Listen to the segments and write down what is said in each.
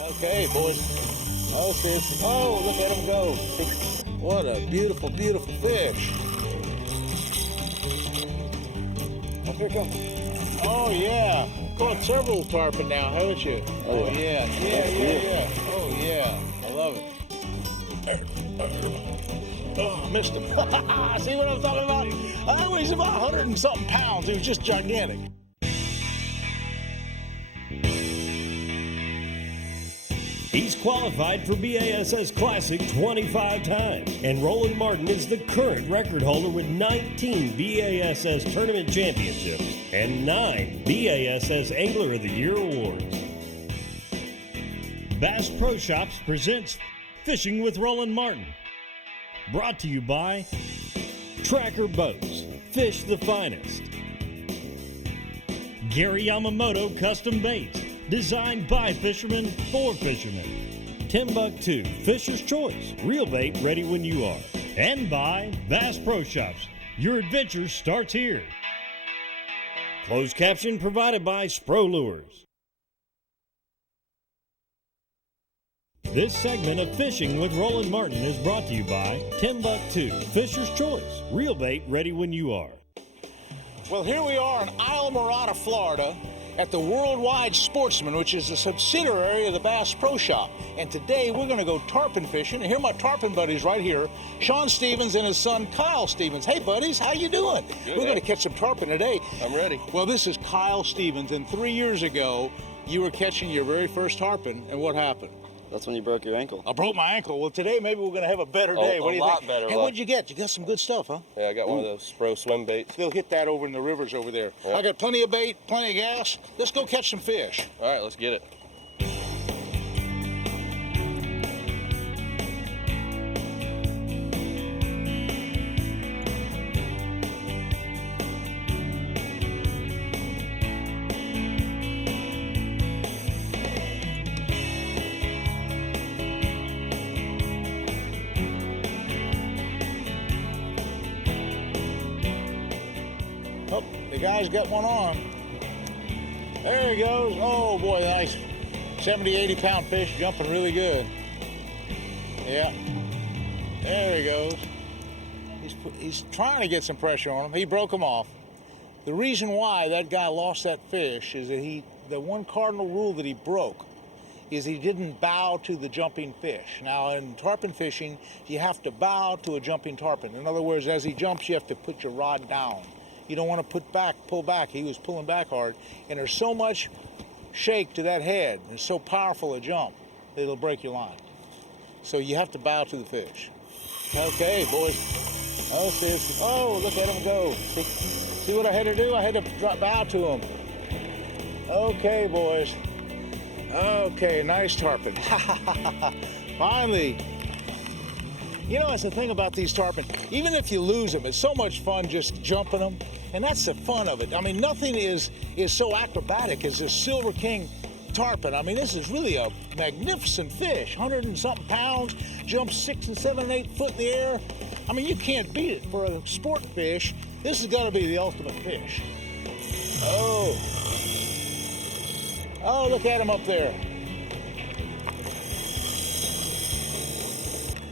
Okay, boys. Oh, sis. Oh, look at him go. What a beautiful, beautiful fish. Oh, here it comes. Oh, yeah. Caught several tarpon now, haven't you? Oh, yeah. Yeah. Oh, yeah. I love it. Oh, I missed him. See what I'm talking about? I weighs about 100 and something pounds. He was just gigantic. He's qualified for BASS Classic 25 times, and Roland Martin is the current record holder with 19 BASS Tournament Championships and 9 BASS Angler of the Year awards. Bass Pro Shops presents Fishing with Roland Martin. Brought to you by Tracker Boats, Fish the Finest. Gary Yamamoto Custom Baits, designed by fishermen for fishermen. Timbuktu, Fisher's Choice, real bait ready when you are. And by Bass Pro Shops, your adventure starts here. Closed caption provided by Spro Lures. This segment of Fishing with Roland Martin is brought to you by Timbuktu, Fisher's Choice, real bait ready when you are. Well, here we are in Islamorada, Florida, at the Worldwide Sportsman, which is a subsidiary of the Bass Pro Shop. And today we're going to go tarpon fishing. And here are my tarpon buddies right here, Sean Stevens and his son Kyle Stevens. Hey buddies, how you doing? Good, we're going to catch some tarpon today. I'm ready. Well, this is Kyle Stevens, and 3 years ago you were catching your very first tarpon, and what happened? That's when you broke your ankle. I broke my ankle. Well, today maybe we're going to have a better day. What do you think? A lot better. Hey, what'd you get? You got some good stuff, huh? Yeah, I got one of those Spro swim baits. They'll hit that over in the rivers over there. Yep. I got plenty of bait, plenty of gas. Let's go catch some fish. All right, let's get it. Oh, the guy's got one on. There he goes. Oh boy, nice 70, 80 pound fish, jumping really good. Yeah, there he goes. He's trying to get some pressure on him. He broke him off. The reason why that guy lost that fish is that the one cardinal rule that he broke is he didn't bow to the jumping fish. Now in tarpon fishing, you have to bow to a jumping tarpon. In other words, as he jumps, you have to put your rod down. You don't want to pull back. He was pulling back hard, and there's so much shake to that head. It's so powerful a jump that it'll break your line. So you have to bow to the fish. Okay, boys. Oh, sis. Oh, look at him go. See what I had to do? I had to bow to him. Okay, boys. Okay, nice tarpon. Finally. You know, that's the thing about these tarpon. Even if you lose them, it's so much fun just jumping them. And that's the fun of it. I mean, nothing is so acrobatic as this Silver King tarpon. I mean, this is really a magnificent fish. 100 and something pounds, jumps 6 and 7 and 8 foot in the air. I mean, you can't beat it. For a sport fish, this has got to be the ultimate fish. Oh, look at him up there.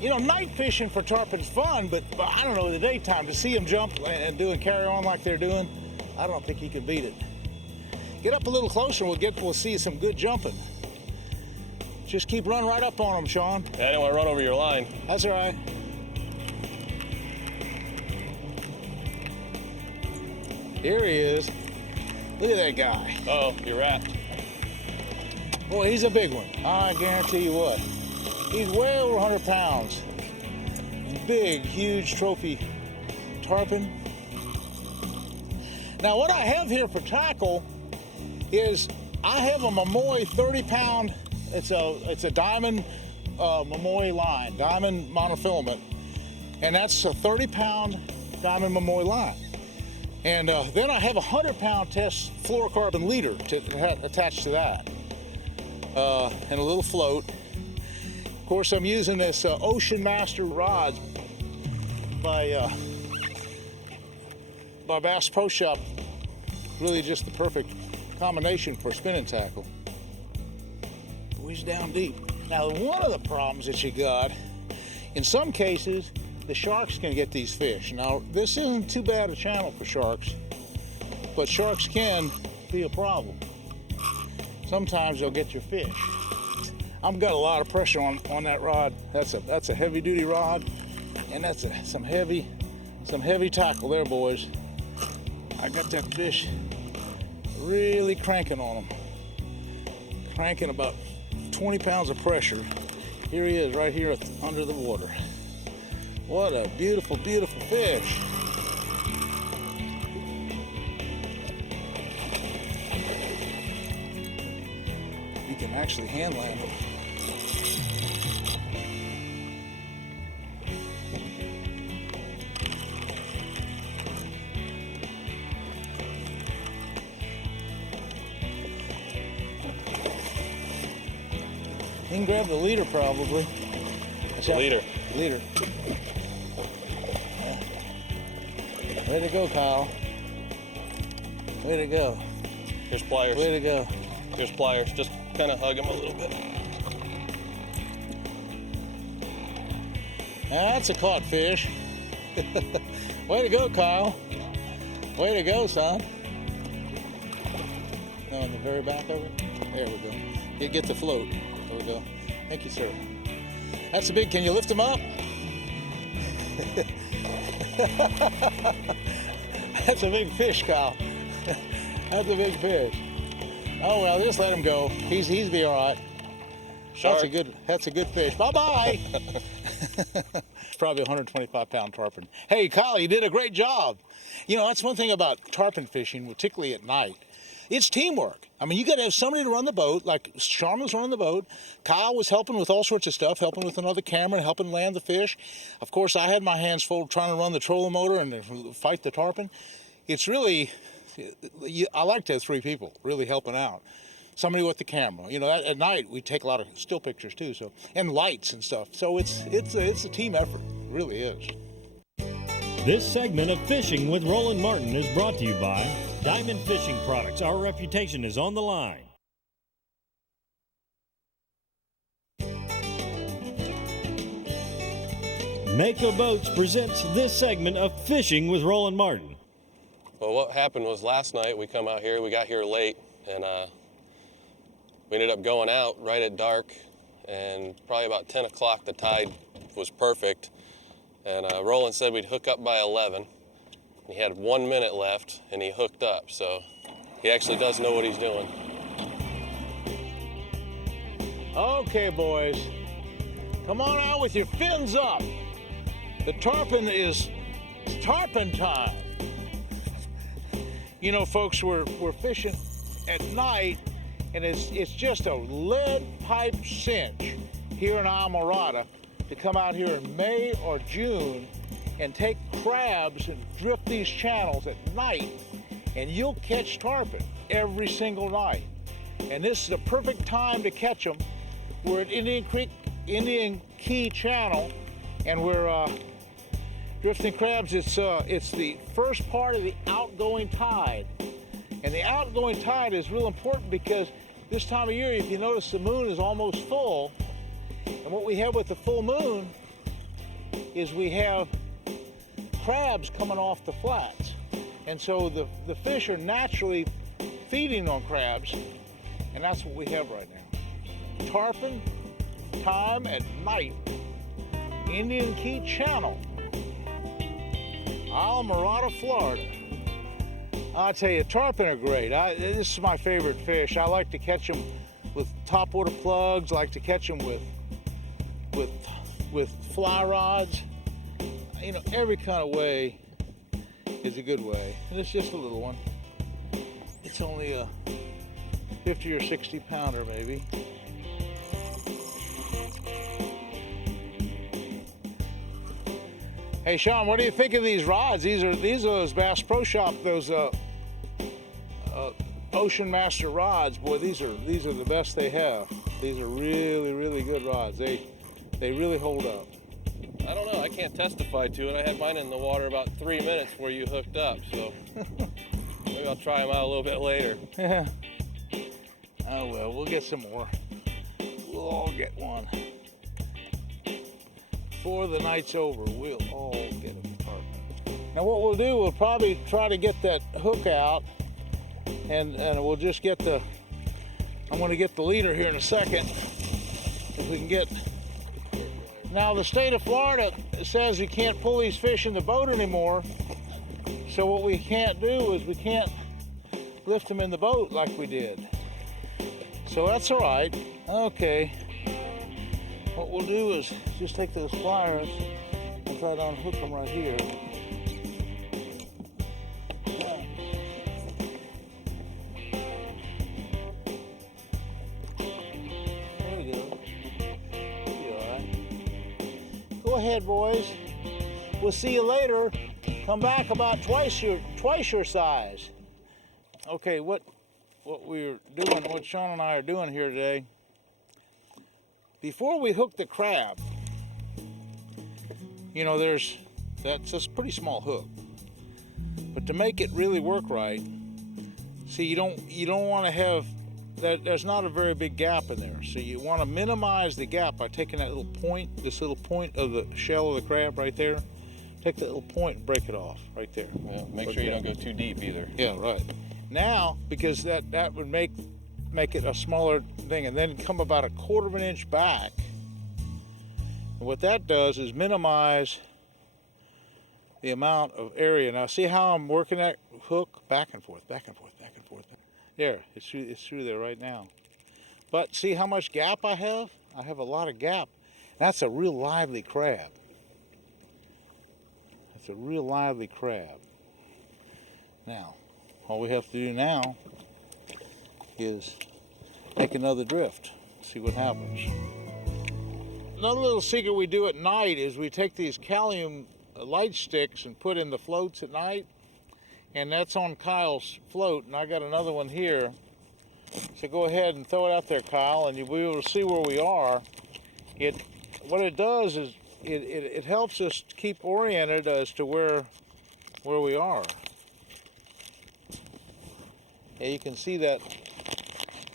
You know, night fishing for tarpon's fun, but I don't know, in the daytime, to see them jump and carry on like they're doing, I don't think you can beat it. Get up a little closer, we'll see some good jumping. Just keep running right up on them, Sean. Yeah, I didn't want to run over your line. That's all right. Here he is. Look at that guy. Uh-oh, you're wrapped. Boy, he's a big one. I guarantee you what. He's way over 100 pounds. Big, huge trophy tarpon. Now, what I have here for tackle is I have a Mamoy 30-pound. It's a diamond Mamoy line, diamond monofilament, and that's a 30-pound diamond Mamoy line. And then I have a 100-pound test fluorocarbon leader attached to that, and a little float. Of course, I'm using this Ocean Master rods by Bass Pro Shop. Really just the perfect combination for spinning tackle. he's down deep. Now, one of the problems that you got, in some cases, the sharks can get these fish. Now, this isn't too bad a channel for sharks, but sharks can be a problem. Sometimes they'll get your fish. I've got a lot of pressure on that rod. That's a heavy duty rod, and that's some heavy tackle there, boys. I got that fish really cranking on him. Cranking about 20 pounds of pressure. Here he is, right here under the water. What a beautiful, beautiful fish. You can actually hand land him. You can grab the leader probably. Leader. Leader. Yeah. Way to go, Kyle. Way to go. Here's pliers. Way to go. Here's pliers. Just kind of hug him a little bit. That's a caught fish. Way to go, Kyle. Way to go, son. No, in the very back of it. There we go. You get the float. There we go. Thank you, sir. That's a big, can you lift him up? That's a big fish, Kyle. That's a big fish. Oh, well, just let him go. He's be all right. Shark. That's a good fish. Bye-bye. It's probably a 125-pound tarpon. Hey, Kyle, you did a great job. You know, that's one thing about tarpon fishing, particularly at night. It's teamwork. I mean, you got to have somebody to run the boat, like Sean was running the boat. Kyle was helping with all sorts of stuff, helping with another camera, helping land the fish. Of course, I had my hands full trying to run the trolling motor and fight the tarpon. It's really, I like to have three people really helping out. Somebody with the camera. You know, at night we take a lot of still pictures too, so, and lights and stuff. So it's a team effort. It really is. This segment of Fishing with Roland Martin is brought to you by Diamond Fishing Products. Our reputation is on the line. Mako Boats presents this segment of Fishing with Roland Martin. Well, what happened was last night we come out here, we got here late, and we ended up going out right at dark, and probably about 10 o'clock the tide was perfect. And Roland said we'd hook up by 11. He had 1 minute left, and he hooked up. So he actually does know what he's doing. Okay, boys. Come on out with your fins up. The tarpon is tarpon time. You know, folks, we're fishing at night, and it's just a lead pipe cinch here in Islamorada to come out here in May or June and take crabs and drift these channels at night, and you'll catch tarpon every single night. And this is the perfect time to catch them. We're at Indian Key Channel, and we're drifting crabs. It's the first part of the outgoing tide. And the outgoing tide is real important because this time of year, if you notice, the moon is almost full. And what we have with the full moon is we have crabs coming off the flats. And so the fish are naturally feeding on crabs, and that's what we have right now. Tarpon time at night, Indian Key Channel, Islamorada, Florida. I tell you, tarpon are great. This is my favorite fish. I like to catch them with topwater plugs. I like to catch them with fly rods. You know, every kind of way is a good way. And it's just a little one. It's only a 50 or 60 pounder maybe. Hey Sean, what do you think of these rods? These are those Bass Pro Shop, those Ocean Master rods. Boy, these are the best they have. These are really, really good rods. They really hold up. I don't know, I can't testify to it. I had mine in the water about 3 minutes before you hooked up, so maybe I'll try them out a little bit later. Yeah. Oh well, we'll get some more. We'll all get one. Before the night's over, we'll all get a tarpon. Now what we'll do, we'll probably try to get that hook out, and we'll just get the, I'm gonna get the leader here in a second. If we can get, now the state of Florida says you can't pull these fish in the boat anymore. So what we can't do is we can't lift them in the boat like we did. So that's all right. Okay. What we'll do is just take those pliers and try to unhook them right here. There we go. Be all right. Go ahead, boys. We'll see you later. Come back about twice your size. Okay, what we're doing, what Sean and I are doing here today, before we hook the crab, you know, that's a pretty small hook. But to make it really work right, see, you don't want to have that, there's not a very big gap in there. So you want to minimize the gap by taking that little point, this little point of the shell of the crab right there. Take that little point and break it off right there. Yeah, make sure you don't go too deep either. Yeah, right. Now, because that would make it a smaller thing, and then come about 1/4 of an inch back. And what that does is minimize the amount of area. Now, see how I'm working that hook back and forth, back and forth, back and forth. There, it's through there right now. But see how much gap I have? I have a lot of gap. That's a real lively crab. It's a real lively crab. Now, all we have to do now is make another drift, see what happens. Another little secret we do at night is we take these Calium light sticks and put in the floats at night, and that's on Kyle's float, and I got another one here. So go ahead and throw it out there, Kyle, and you'll be able to see where we are. What it does is it helps us keep oriented as to where we are. Yeah, you can see that.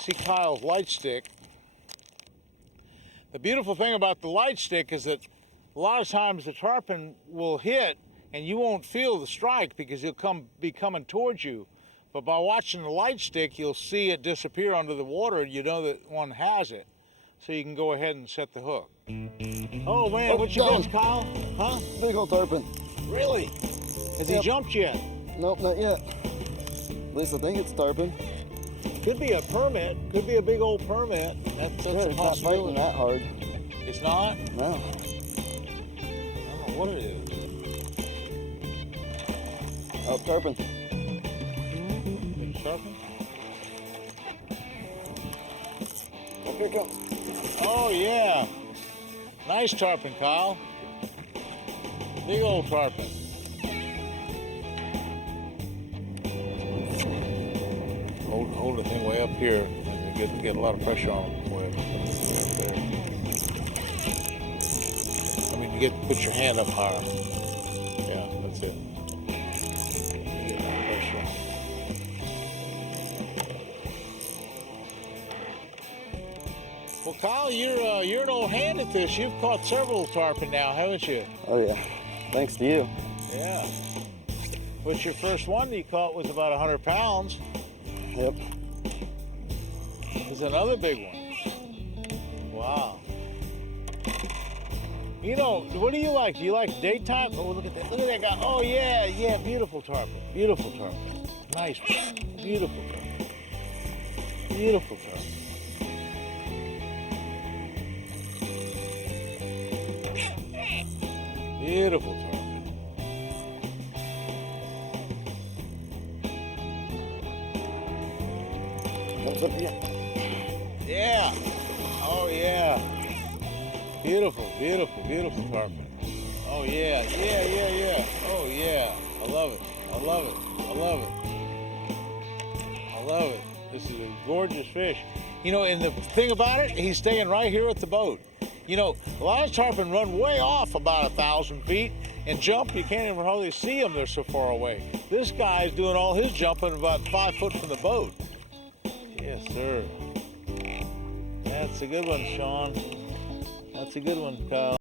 See Kyle's light stick. The beautiful thing about the light stick is that a lot of times the tarpon will hit and you won't feel the strike because he'll be coming towards you. But by watching the light stick, you'll see it disappear under the water, and you know that one has it. So you can go ahead and set the hook. Oh man, what you got, Kyle? Huh? Big old tarpon. Really? Has he jumped yet? Nope, not yet. At least I think it's tarpon. Could be a permit. Could be a big old permit. That's Yeah, a it's not fighting possibility. that hard. It's not? No. I don't know what it is. Oh, tarpon. Big tarpon? Oh, here it comes. Oh yeah. Nice tarpon, Kyle. Big old tarpon. Hold the thing way up here. Get a lot of pressure on it. Way up there. I mean, put your hand up higher. Yeah, that's it. Get a lot of pressure. Well, Kyle, you're an old hand at this. You've caught several tarpon now, haven't you? Oh yeah. Thanks to you. Yeah. Which your first one you caught was about 100 pounds. Yep. There's another big one. Wow. You know, what do you like? Do you like daytime? Oh, look at that. Look at that guy. Oh, yeah. Beautiful tarpon. Beautiful tarpon. Nice. Beautiful tarpon. Beautiful tarpon. Beautiful tarpon. Yeah. Oh, yeah. Beautiful, beautiful, beautiful tarpon. Oh, yeah. Oh, yeah. I love it. I love it. I love it. I love it. This is a gorgeous fish. You know, and the thing about it, he's staying right here at the boat. You know, a lot of tarpon run way off about 1,000 feet and jump. You can't even hardly see them. They're so far away. This guy's doing all his jumping about 5 foot from the boat. Yes, sir. That's That's a good one, Sean. That's a good one, Kyle.